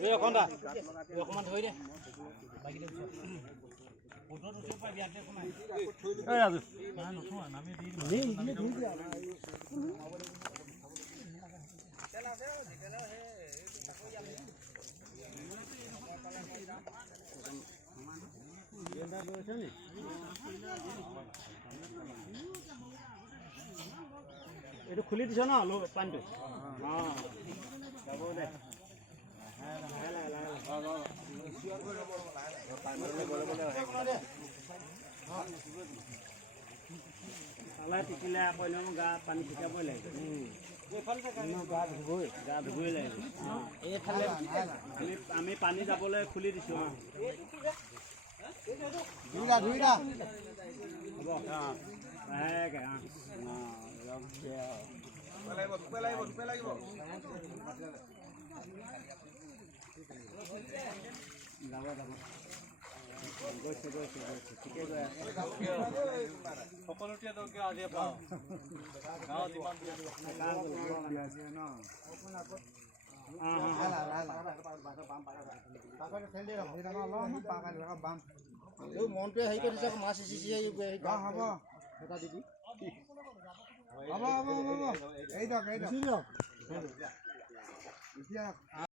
অকণমান ধৰি দে এইটো খুলি দিছ ন পানীটো টিকিলে আকৌ এনেও গা পানী ছিটাবই লাগিব গা ধুবই লাগিব এইফালে আমি পানী যাবলৈ খুলি দিছো সকলোটিয়া আজি পাওঁ গাঁৱত মনটোৱে হেৰি কৰি দিছে মাছ সিঁচি হ'ব এটা দি হ'ব